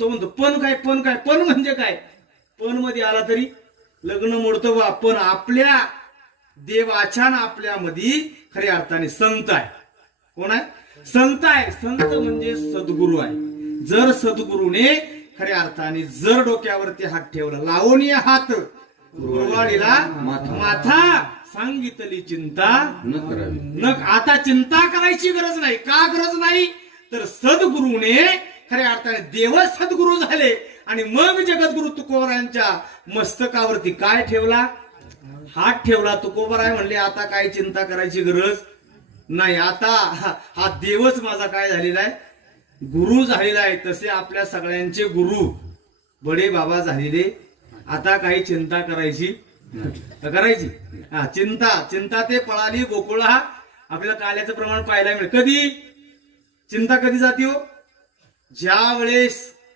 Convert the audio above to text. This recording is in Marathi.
तो म्हणतो पण काय पण काय पण म्हणजे काय, पण मध्ये आला तरी लग्न मोडतं बा. पण आपल्या देवाच्या आपल्यामध्ये खऱ्या अर्थाने संत आहे. कोण आहे? संत आहे. संत म्हणजे सद्गुरू आहे. जर सद्गुरूने खऱ्या अर्थाने जर डोक्यावरती हात ठेवला, लावणीय हात गुरुवाडीला माथा, सांगितली चिंता न करावी. न. आता चिंता करायची गरज नाही. का गरज नाही? तर सद्गुरूने खऱ्या अर्थाने देव सद्गुरू झाले आणि मग जगद्गुरु तुकोबरायांच्या मस्तकावरती काय ठेवला? हात ठेवला. तुकोबराय म्हणले आता काय चिंता करायची गरज नाही. आता हा देवच माझा काय झालेला आहे? गुरु झालेला आहे. तसे आपल्या सगळ्यांचे गुरु बडे बाबा झालेले. आता काही चिंता करायची हा चिंता ते पळाली गोकुळा. आपल्याला काल्याचं प्रमाण पाहायला मिळेल. कधी चिंता कधी जाते हो? ज्या वेळेस